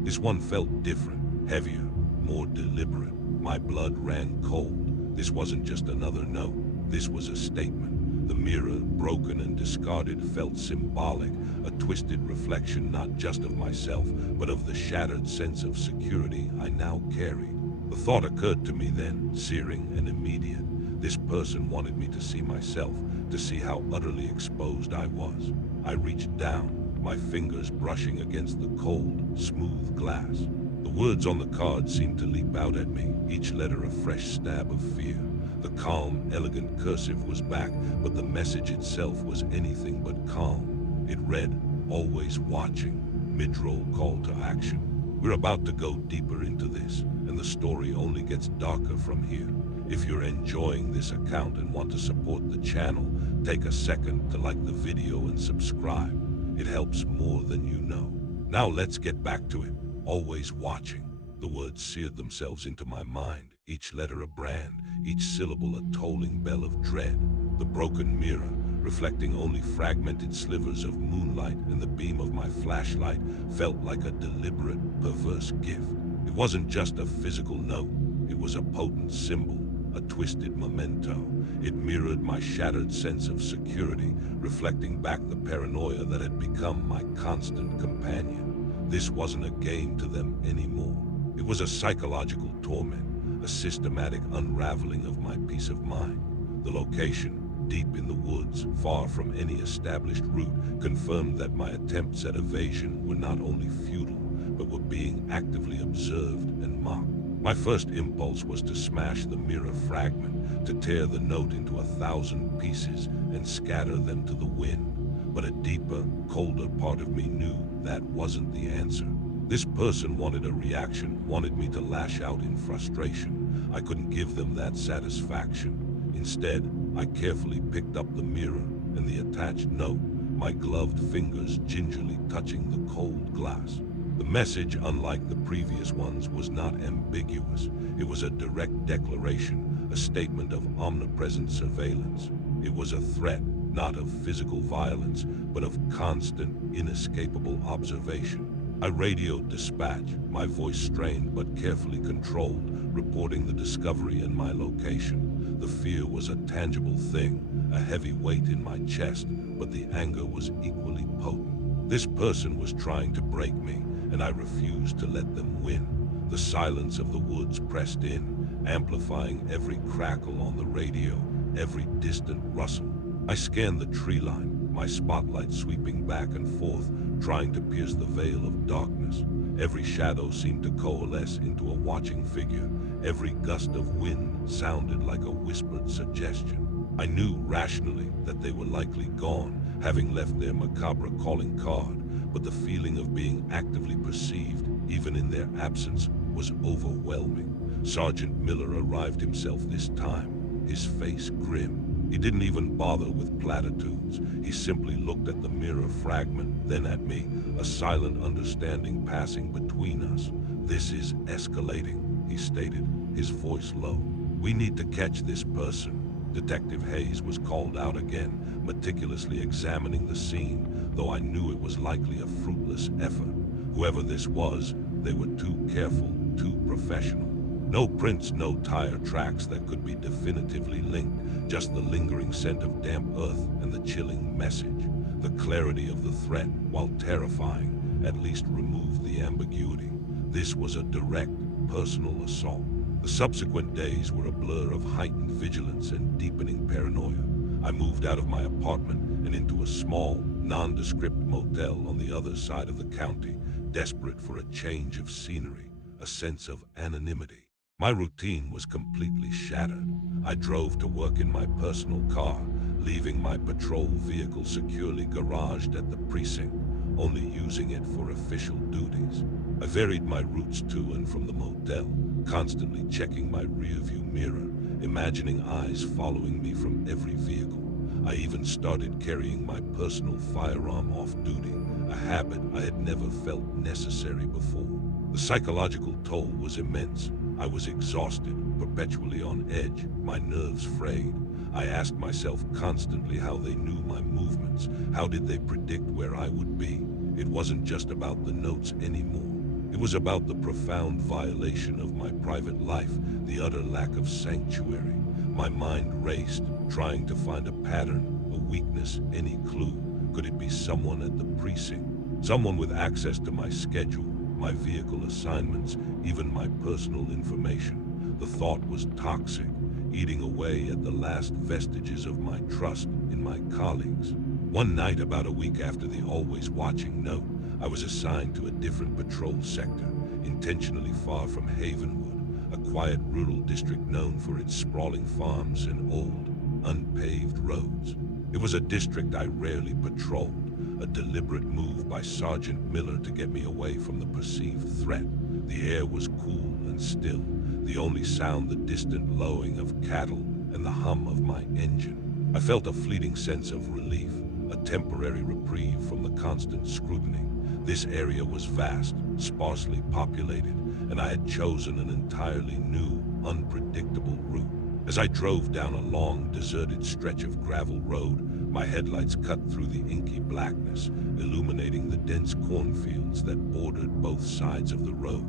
This one felt different, heavier, more deliberate. My blood ran cold. This wasn't just another note. This was a statement. The mirror, broken and discarded, felt symbolic, a twisted reflection not just of myself, but of the shattered sense of security I now carried. The thought occurred to me then, searing and immediate. This person wanted me to see myself, to see how utterly exposed I was. I reached down, my fingers brushing against the cold, smooth glass. The words on the card seemed to leap out at me, each letter a fresh stab of fear. The calm, elegant cursive was back, but the message itself was anything but calm. It read, "Always watching," mid-roll call to action. We're about to go deeper into this, and the story only gets darker from here. If you're enjoying this account and want to support the channel, take a second to like the video and subscribe. It helps more than you know. Now let's get back to it. Always watching. The words seared themselves into my mind, each letter a brand, each syllable a tolling bell of dread. The broken mirror, reflecting only fragmented slivers of moonlight and the beam of my flashlight, felt like a deliberate, perverse gift. It wasn't just a physical note, it was a potent symbol, a twisted memento. It mirrored my shattered sense of security, reflecting back the paranoia that had become my constant companion. This wasn't a game to them anymore. It was a psychological torment, a systematic unraveling of my peace of mind. The location, deep in the woods, far from any established route, confirmed that my attempts at evasion were not only futile, but were being actively observed and mocked. My first impulse was to smash the mirror fragment, to tear the note into 1,000 pieces and scatter them to the wind. But a deeper, colder part of me knew that wasn't the answer. This person wanted a reaction, wanted me to lash out in frustration. I couldn't give them that satisfaction. Instead, I carefully picked up the mirror and the attached note, my gloved fingers gingerly touching the cold glass. The message, unlike the previous ones, was not ambiguous. It was a direct declaration, a statement of omnipresent surveillance. It was a threat, not of physical violence, but of constant, inescapable observation. I radioed dispatch, my voice strained but carefully controlled, reporting the discovery and my location. The fear was a tangible thing, a heavy weight in my chest, but the anger was equally potent. This person was trying to break me, and I refused to let them win. The silence of the woods pressed in, amplifying every crackle on the radio, every distant rustle. I scanned the tree line, my spotlight sweeping back and forth, trying to pierce the veil of darkness. Every shadow seemed to coalesce into a watching figure. Every gust of wind sounded like a whispered suggestion. I knew rationally that they were likely gone, having left their macabre calling card, but the feeling of being actively perceived, even in their absence, was overwhelming. Sergeant Miller arrived himself this time, his face grim. He didn't even bother with platitudes. He simply looked at the mirror fragment, then at me, a silent understanding passing between us. "This is escalating," he stated, his voice low. "We need to catch this person." Detective Hayes was called out again, meticulously examining the scene, though I knew it was likely a fruitless effort. Whoever this was, they were too careful, too professional. No prints, no tire tracks that could be definitively linked, just the lingering scent of damp earth and the chilling message. The clarity of the threat, while terrifying, at least removed the ambiguity. This was a direct, personal assault. The subsequent days were a blur of heightened vigilance and deepening paranoia. I moved out of my apartment and into a small, nondescript motel on the other side of the county, desperate for a change of scenery, a sense of anonymity. My routine was completely shattered. I drove to work in my personal car, leaving my patrol vehicle securely garaged at the precinct, only using it for official duties. I varied my routes to and from the motel, constantly checking my rearview mirror, imagining eyes following me from every vehicle. I even started carrying my personal firearm off duty, a habit I had never felt necessary before. The psychological toll was immense. I was exhausted, perpetually on edge, my nerves frayed. I asked myself constantly how they knew my movements. How did they predict where I would be? It wasn't just about the notes anymore. It was about the profound violation of my private life, the utter lack of sanctuary. My mind raced, trying to find a pattern, a weakness, any clue. Could it be someone at the precinct? Someone with access to my schedule, my vehicle assignments, even my personal information. The thought was toxic, eating away at the last vestiges of my trust in my colleagues. One night, about a week after the always watching note, I was assigned to a different patrol sector, intentionally far from Havenwood, a quiet rural district known for its sprawling farms and old, unpaved roads. It was a district I rarely patrolled, a deliberate move by Sergeant Miller to get me away from the perceived threat. The air was cool and still, the only sound the distant lowing of cattle and the hum of my engine. I felt a fleeting sense of relief, a temporary reprieve from the constant scrutiny. This area was vast, sparsely populated, and I had chosen an entirely new, unpredictable route. As I drove down a long, deserted stretch of gravel road, my headlights cut through the inky blackness, illuminating the dense cornfields that bordered both sides of the road.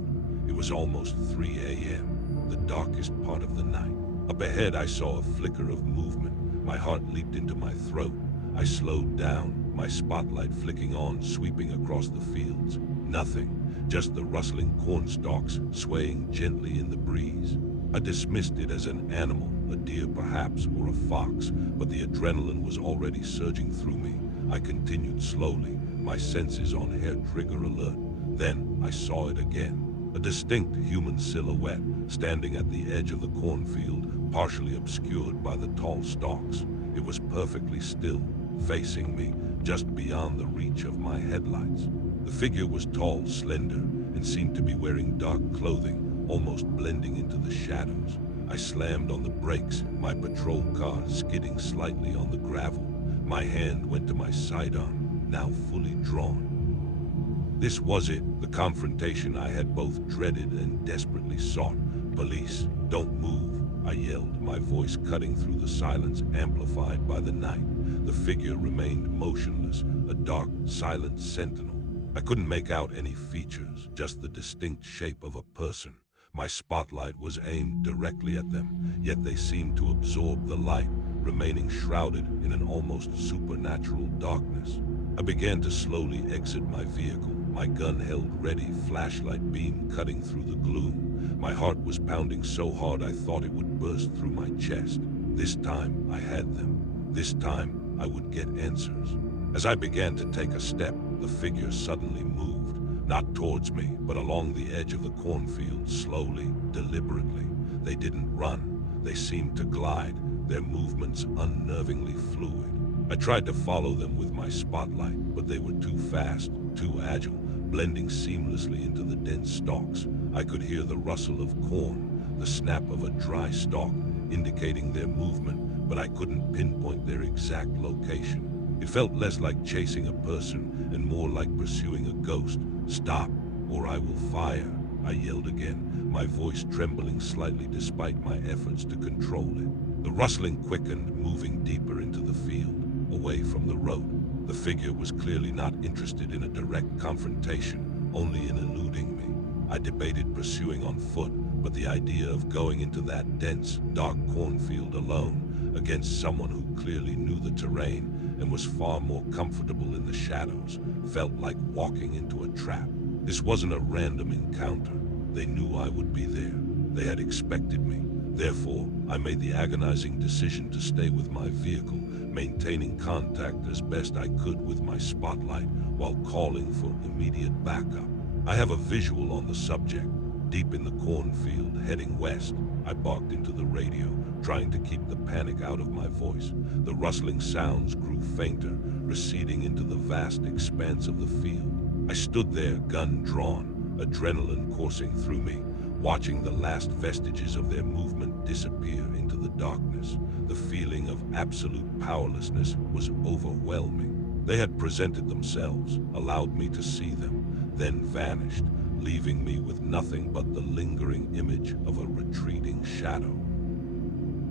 It was almost 3 a.m., the darkest part of the night. Up ahead, I saw a flicker of movement. My heart leaped into my throat. I slowed down, my spotlight flicking on, sweeping across the fields. Nothing, just the rustling corn stalks swaying gently in the breeze. I dismissed it as an animal, a deer perhaps, or a fox, but the adrenaline was already surging through me. I continued slowly, my senses on hair-trigger alert. Then I saw it again, a distinct human silhouette, standing at the edge of the cornfield, partially obscured by the tall stalks. It was perfectly still, facing me, just beyond the reach of my headlights. The figure was tall, slender, and seemed to be wearing dark clothing, almost blending into the shadows. I slammed on the brakes, my patrol car skidding slightly on the gravel. My hand went to my sidearm, now fully drawn. This was it, the confrontation I had both dreaded and desperately sought. "Police, don't move," I yelled, my voice cutting through the silence amplified by the night. The figure remained motionless, a dark, silent sentinel. I couldn't make out any features, just the distinct shape of a person. My spotlight was aimed directly at them, yet they seemed to absorb the light, remaining shrouded in an almost supernatural darkness. I began to slowly exit my vehicle, my gun held ready, flashlight beam cutting through the gloom. My heart was pounding so hard I thought it would burst through my chest. This time I had them. This time I would get answers. As I began to take a step, the figure suddenly moved, not towards me, but along the edge of the cornfield, slowly, deliberately. They didn't run. They seemed to glide, their movements unnervingly fluid. I tried to follow them with my spotlight, but they were too fast, too agile, blending seamlessly into the dense stalks. I could hear the rustle of corn, the snap of a dry stalk, indicating their movement, but I couldn't pinpoint their exact location. It felt less like chasing a person and more like pursuing a ghost. "Stop, or I will fire," I yelled again, my voice trembling slightly despite my efforts to control it. The rustling quickened, moving deeper into the field, away from the road. The figure was clearly not interested in a direct confrontation, only in eluding me. I debated pursuing on foot, but the idea of going into that dense, dark cornfield alone, against someone who clearly knew the terrain and was far more comfortable in the shadows, felt like walking into a trap. This wasn't a random encounter. They knew I would be there. They had expected me. Therefore, I made the agonizing decision to stay with my vehicle, maintaining contact as best I could with my spotlight while calling for immediate backup. I have a visual on the subject. Deep in the cornfield, heading west, I barked into the radio, trying to keep the panic out of my voice. The rustling sounds grew fainter, receding into the vast expanse of the field. I stood there, gun drawn, adrenaline coursing through me, watching the last vestiges of their movement disappear into the darkness. The feeling of absolute powerlessness was overwhelming. They had presented themselves, allowed me to see them, then vanished, leaving me with nothing but the lingering image of a retreating shadow.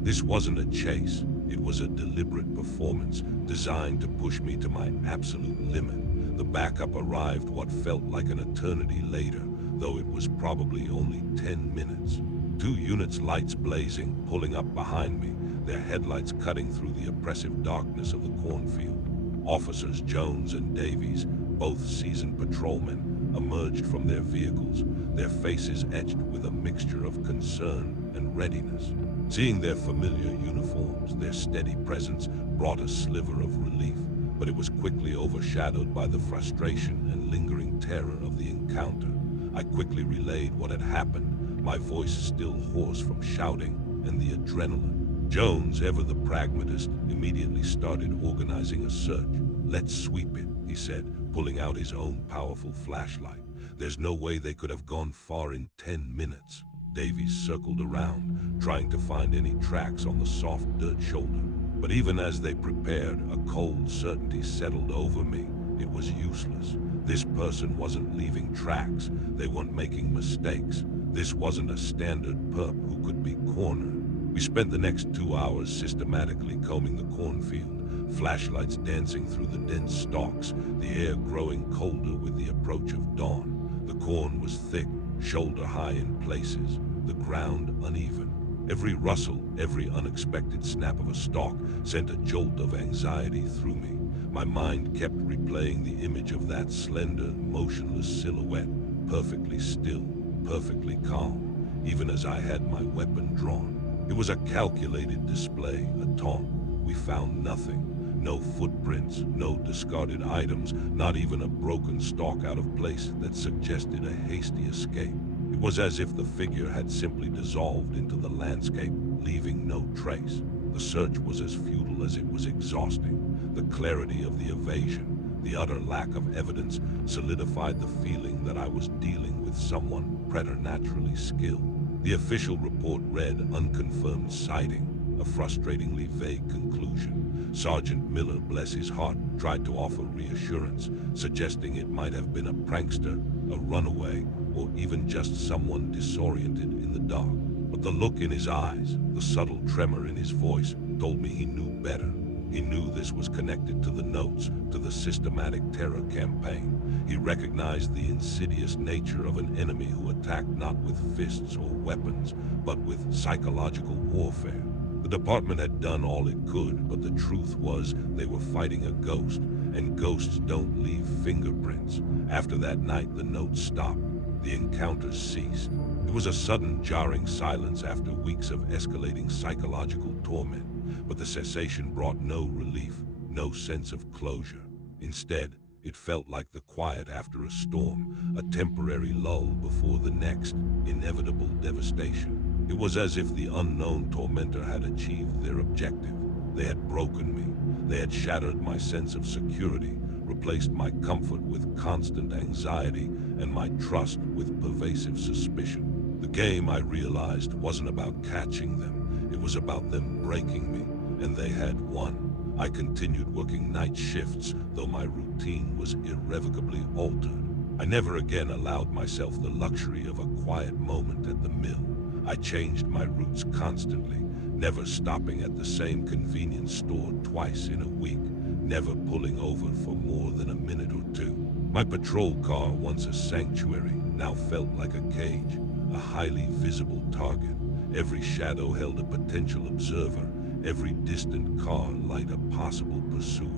This wasn't a chase. It was a deliberate performance designed to push me to my absolute limit. The backup arrived what felt like an eternity later, though it was probably only 10 minutes. 2 units, lights blazing, pulling up behind me, their headlights cutting through the oppressive darkness of the cornfield. Officers Jones and Davies, both seasoned patrolmen, emerged from their vehicles, their faces etched with a mixture of concern and readiness. Seeing their familiar uniforms, their steady presence brought a sliver of relief, but it was quickly overshadowed by the frustration and lingering terror of the encounter. I quickly relayed what had happened, my voice still hoarse from shouting and the adrenaline. Jones, ever the pragmatist, immediately started organizing a search. "Let's sweep it," he said, pulling out his own powerful flashlight. "There's no way they could have gone far in 10 minutes. Davies circled around, trying to find any tracks on the soft dirt shoulder. But even as they prepared, a cold certainty settled over me. It was useless. This person wasn't leaving tracks. They weren't making mistakes. This wasn't a standard perp who could be cornered. We spent the next 2 hours systematically combing the cornfield, flashlights dancing through the dense stalks, the air growing colder with the approach of dawn. The corn was thick, shoulder-high in places, the ground uneven. Every rustle, every unexpected snap of a stalk sent a jolt of anxiety through me. My mind kept replaying the image of that slender, motionless silhouette, perfectly still, perfectly calm, even as I had my weapon drawn. It was a calculated display, a taunt. We found nothing. No footprints, no discarded items, not even a broken stalk out of place that suggested a hasty escape. It was as if the figure had simply dissolved into the landscape, leaving no trace. The search was as futile as it was exhausting. The clarity of the evasion, the utter lack of evidence, solidified the feeling that I was dealing with someone preternaturally skilled. The official report read unconfirmed sighting, a frustratingly vague conclusion. Sergeant Miller, bless his heart, tried to offer reassurance, suggesting it might have been a prankster, a runaway, or even just someone disoriented in the dark. But the look in his eyes, the subtle tremor in his voice, told me he knew better. He knew this was connected to the notes, to the systematic terror campaign. He recognized the insidious nature of an enemy who attacked not with fists or weapons, but with psychological warfare. The department had done all it could, but the truth was they were fighting a ghost, and ghosts don't leave fingerprints. After that night, the notes stopped. The encounters ceased. It was a sudden, jarring silence after weeks of escalating psychological torment. But the cessation brought no relief, no sense of closure. Instead, it felt like the quiet after a storm, a temporary lull before the next, inevitable devastation. It was as if the unknown tormentor had achieved their objective. They had broken me. They had shattered my sense of security, replaced my comfort with constant anxiety, and my trust with pervasive suspicion. The game, I realized, wasn't about catching them. It was about them breaking me. And they had won. I continued working night shifts, though my routine was irrevocably altered. I never again allowed myself the luxury of a quiet moment at the mill. I changed my routes constantly, never stopping at the same convenience store twice in a week, never pulling over for more than a minute or two. My patrol car, once a sanctuary, now felt like a cage, a highly visible target. Every shadow held a potential observer. Every distant car light a possible pursuer.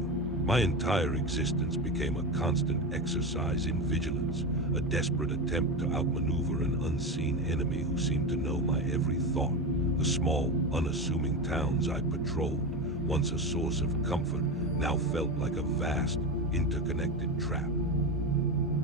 My entire existence became a constant exercise in vigilance, a desperate attempt to outmaneuver an unseen enemy who seemed to know my every thought. The small, unassuming towns I patrolled, once a source of comfort, now felt like a vast, interconnected trap.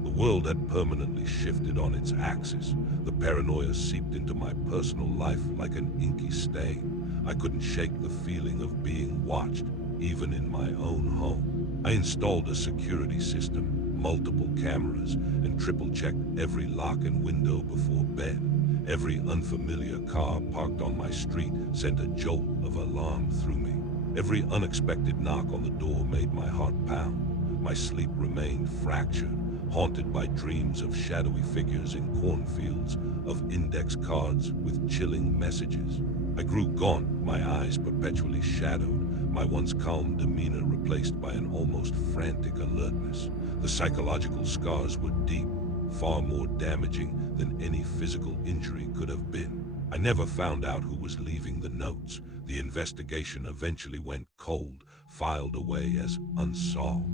The world had permanently shifted on its axis. The paranoia seeped into my personal life like an inky stain. I couldn't shake the feeling of being watched, even in my own home. I installed a security system, multiple cameras, and triple-checked every lock and window before bed. Every unfamiliar car parked on my street sent a jolt of alarm through me. Every unexpected knock on the door made my heart pound. My sleep remained fractured, haunted by dreams of shadowy figures in cornfields, of index cards with chilling messages. I grew gaunt, my eyes perpetually shadowed, my once calm demeanor replaced by an almost frantic alertness. The psychological scars were deep, far more damaging than any physical injury could have been. I never found out who was leaving the notes. The investigation eventually went cold, filed away as unsolved.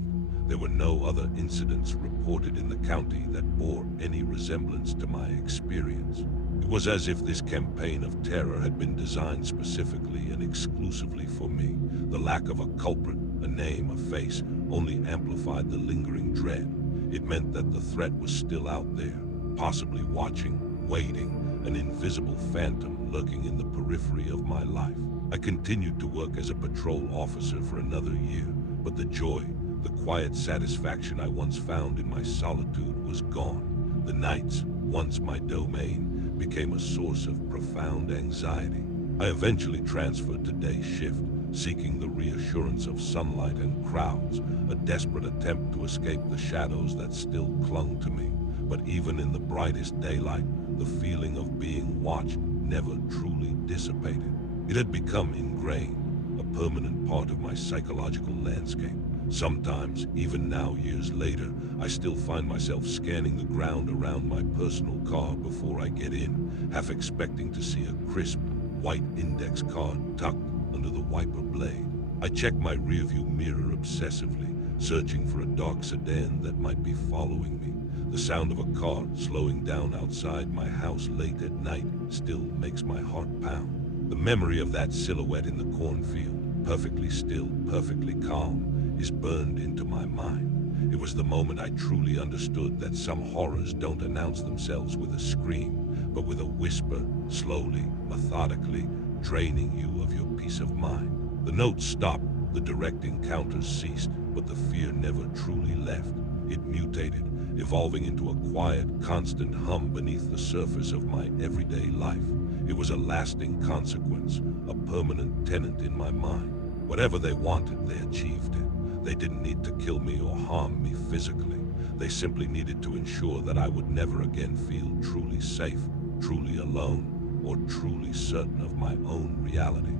There were no other incidents reported in the county that bore any resemblance to my experience. It was as if this campaign of terror had been designed specifically and exclusively for me. The lack of a culprit, a name, a face, only amplified the lingering dread. It meant that the threat was still out there, possibly watching, waiting, an invisible phantom lurking in the periphery of my life. I continued to work as a patrol officer for another year, but the joy, the quiet satisfaction I once found in my solitude was gone. The nights, once my domain, became a source of profound anxiety. I eventually transferred to day shift, seeking the reassurance of sunlight and crowds, a desperate attempt to escape the shadows that still clung to me. But even in the brightest daylight, the feeling of being watched never truly dissipated. It had become ingrained, a permanent part of my psychological landscape. Sometimes, even now years later, I still find myself scanning the ground around my personal car before I get in, half expecting to see a crisp, white index card tucked under the wiper blade. I check my rearview mirror obsessively, searching for a dark sedan that might be following me. The sound of a car slowing down outside my house late at night still makes my heart pound. The memory of that silhouette in the cornfield, perfectly still, perfectly calm, is burned into my mind. It was the moment I truly understood that some horrors don't announce themselves with a scream, but with a whisper, slowly, methodically, draining you of your peace of mind. The notes stopped, the direct encounters ceased, but the fear never truly left. It mutated, evolving into a quiet, constant hum beneath the surface of my everyday life. It was a lasting consequence, a permanent tenant in my mind. Whatever they wanted, they achieved it. They didn't need to kill me or harm me physically. They simply needed to ensure that I would never again feel truly safe, truly alone, or truly certain of my own reality.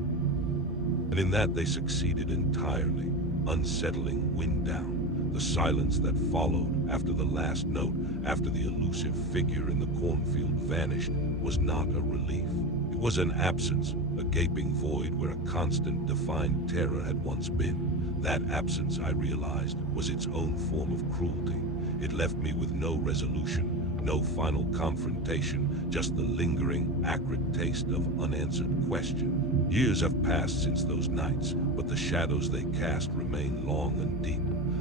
And in that they succeeded entirely, unsettling wind down. The silence that followed after the last note, after the elusive figure in the cornfield vanished, was not a relief. It was an absence, a gaping void where a constant, defined terror had once been. That absence, I realized, was its own form of cruelty. It left me with no resolution, no final confrontation, just the lingering, acrid taste of unanswered questions. Years have passed since those nights, but the shadows they cast remain long and deep.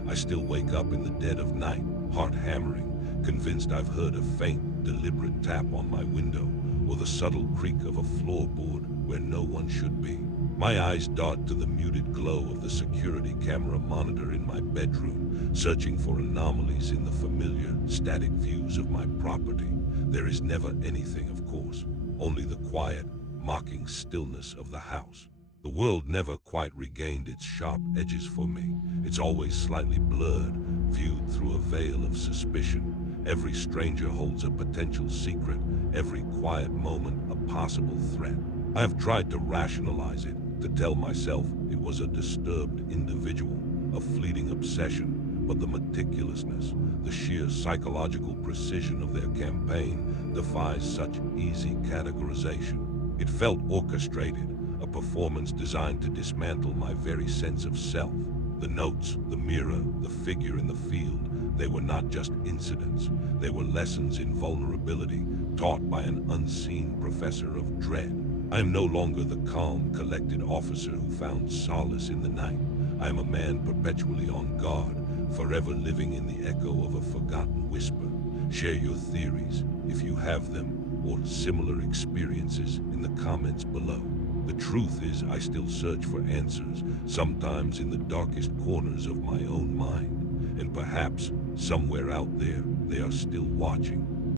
I still wake up in the dead of night, heart hammering, convinced I've heard a faint, deliberate tap on my window, or the subtle creak of a floorboard where no one should be. My eyes dart to the muted glow of the security camera monitor in my bedroom, searching for anomalies in the familiar, static views of my property. There is never anything, of course, only the quiet, mocking stillness of the house. The world never quite regained its sharp edges for me. It's always slightly blurred, viewed through a veil of suspicion. Every stranger holds a potential secret, every quiet moment a possible threat. I have tried to rationalize it, to tell myself it was a disturbed individual, a fleeting obsession, but the meticulousness, the sheer psychological precision of their campaign defies such easy categorization. It felt orchestrated, a performance designed to dismantle my very sense of self. The notes, the mirror, the figure in the field, they were not just incidents. They were lessons in vulnerability, taught by an unseen professor of dread. I am no longer the calm, collected officer who found solace in the night. I am a man perpetually on guard, forever living in the echo of a forgotten whisper. Share your theories, if you have them, or similar experiences, in the comments below. The truth is, I still search for answers, sometimes in the darkest corners of my own mind. And perhaps, somewhere out there, they are still watching.